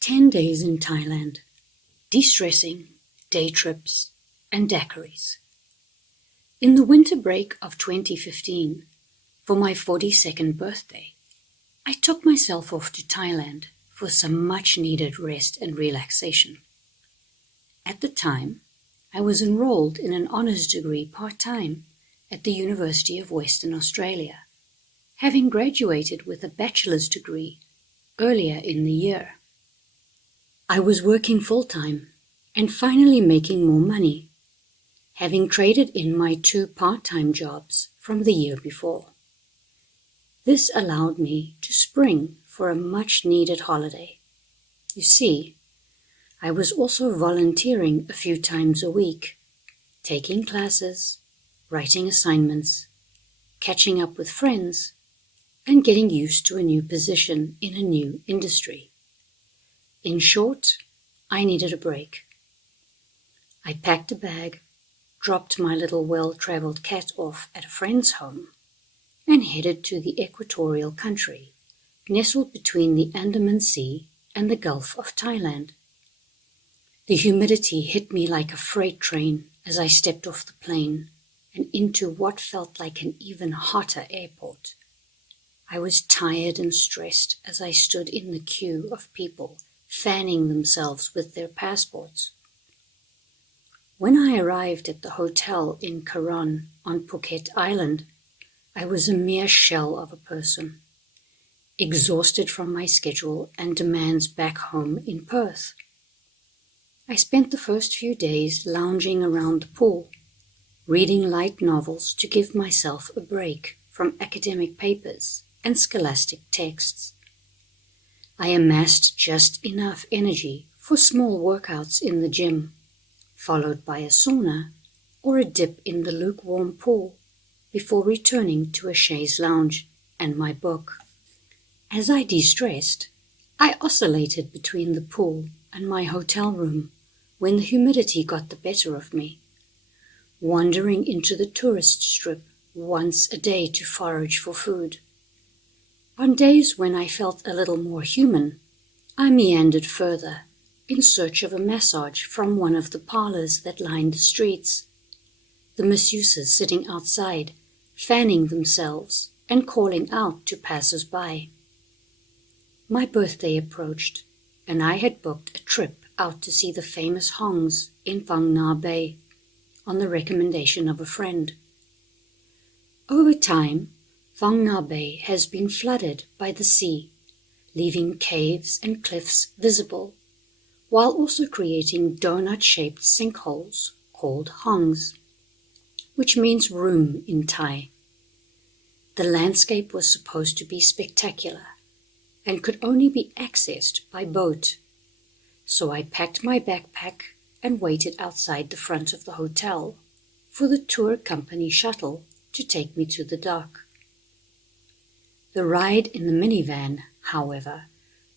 10 days in Thailand, de-stressing, day trips, and daiquiris. In the winter break of 2015, for my 42nd birthday, I took myself off to Thailand for some much-needed rest and relaxation. At the time, I was enrolled in an honours degree part-time at the University of Western Australia, having graduated with a bachelor's degree earlier in the year. I was working full-time and finally making more money, having traded in my 2 part-time jobs from the year before. This allowed me to spring for a much-needed holiday. You see, I was also volunteering a few times a week, taking classes, writing assignments, catching up with friends, and getting used to a new position in a new industry. In short, I needed a break. I packed a bag, dropped my little well-traveled cat off at a friend's home, and headed to the equatorial country, nestled between the Andaman Sea and the Gulf of Thailand. The humidity hit me like a freight train as I stepped off the plane and into what felt like an even hotter airport. I was tired and stressed as I stood in the queue of people fanning themselves with their passports. When I arrived at the hotel in Karon on Phuket Island, I was a mere shell of a person, exhausted from my schedule and demands back home in Perth. I spent the first few days lounging around the pool, reading light novels to give myself a break from academic papers and scholastic texts. I amassed just enough energy for small workouts in the gym, followed by a sauna or a dip in the lukewarm pool before returning to a chaise lounge and my book. As I de-stressed, I oscillated between the pool and my hotel room when the humidity got the better of me, wandering into the tourist strip once a day to forage for food. On days when I felt a little more human, I meandered further in search of a massage from one of the parlors that lined the streets, the masseuses sitting outside, fanning themselves and calling out to passers-by. My birthday approached, and I had booked a trip out to see the famous hongs in Phang Nga Bay on the recommendation of a friend. Over time, Phang Nga Bay has been flooded by the sea, leaving caves and cliffs visible, while also creating donut-shaped sinkholes called hongs, which means room in Thai. The landscape was supposed to be spectacular and could only be accessed by boat, so I packed my backpack and waited outside the front of the hotel for the tour company shuttle to take me to the dock. The ride in the minivan, however,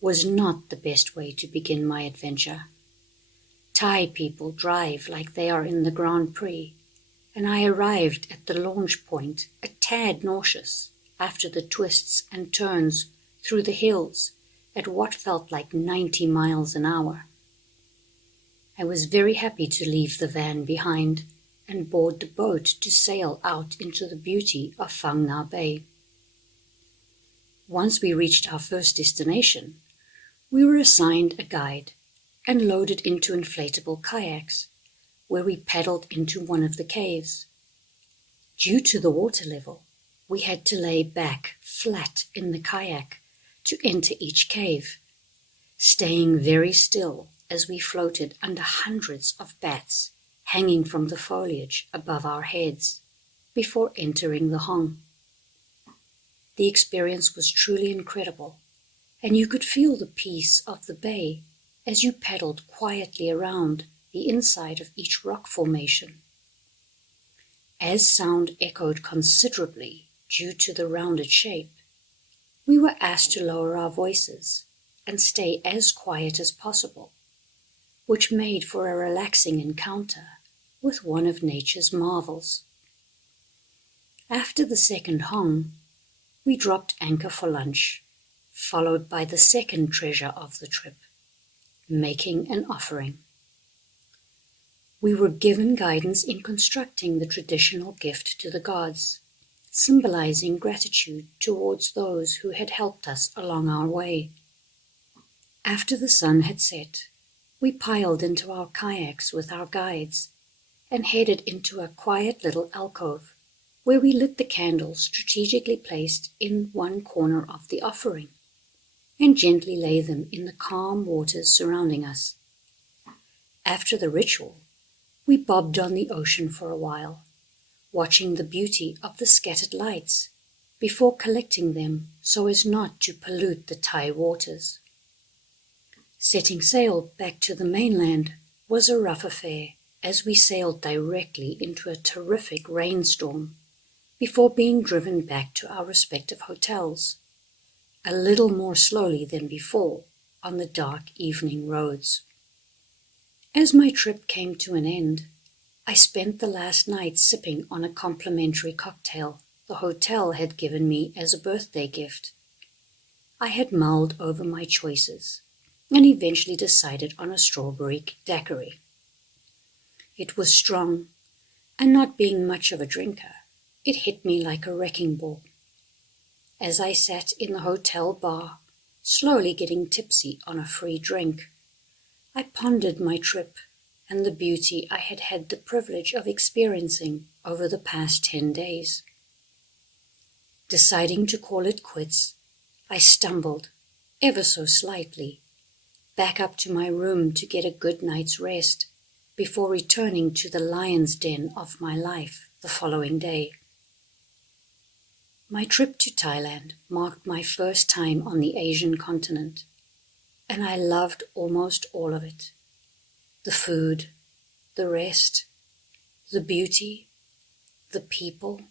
was not the best way to begin my adventure. Thai people drive like they are in the Grand Prix, and I arrived at the launch point a tad nauseous after the twists and turns through the hills at what felt like 90 miles an hour. I was very happy to leave the van behind and board the boat to sail out into the beauty of Phang Nga Bay. Once we reached our first destination, we were assigned a guide and loaded into inflatable kayaks, where we paddled into one of the caves. Due to the water level, we had to lay back flat in the kayak to enter each cave, staying very still as we floated under hundreds of bats hanging from the foliage above our heads before entering the hong. The experience was truly incredible, and you could feel the peace of the bay as you paddled quietly around the inside of each rock formation. As sound echoed considerably due to the rounded shape, we were asked to lower our voices and stay as quiet as possible, which made for a relaxing encounter with one of nature's marvels. After the second hong, we dropped anchor for lunch, followed by the second treasure of the trip, making an offering. We were given guidance in constructing the traditional gift to the gods, symbolizing gratitude towards those who had helped us along our way. After the sun had set, we piled into our kayaks with our guides and headed into a quiet little alcove where we lit the candles strategically placed in one corner of the offering and gently lay them in the calm waters surrounding us. After the ritual, we bobbed on the ocean for a while, watching the beauty of the scattered lights before collecting them so as not to pollute the Thai waters. Setting sail back to the mainland was a rough affair as we sailed directly into a terrific rainstorm before being driven back to our respective hotels, a little more slowly than before on the dark evening roads. As my trip came to an end, I spent the last night sipping on a complimentary cocktail the hotel had given me as a birthday gift. I had mulled over my choices and eventually decided on a strawberry daiquiri. It was strong, and not being much of a drinker, it hit me like a wrecking ball. As I sat in the hotel bar, slowly getting tipsy on a free drink, I pondered my trip and the beauty I had had the privilege of experiencing over the past 10 days. Deciding to call it quits, I stumbled, ever so slightly, back up to my room to get a good night's rest before returning to the lion's den of my life the following day. My trip to Thailand marked my first time on the Asian continent, and I loved almost all of it. The food, the rest, the beauty, the people.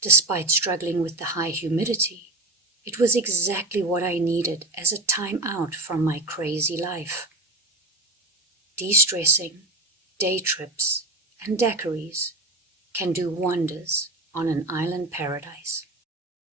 Despite struggling with the high humidity, it was exactly what I needed as a time out from my crazy life. De-stressing, day trips, and daiquiris can do wonders on an island paradise.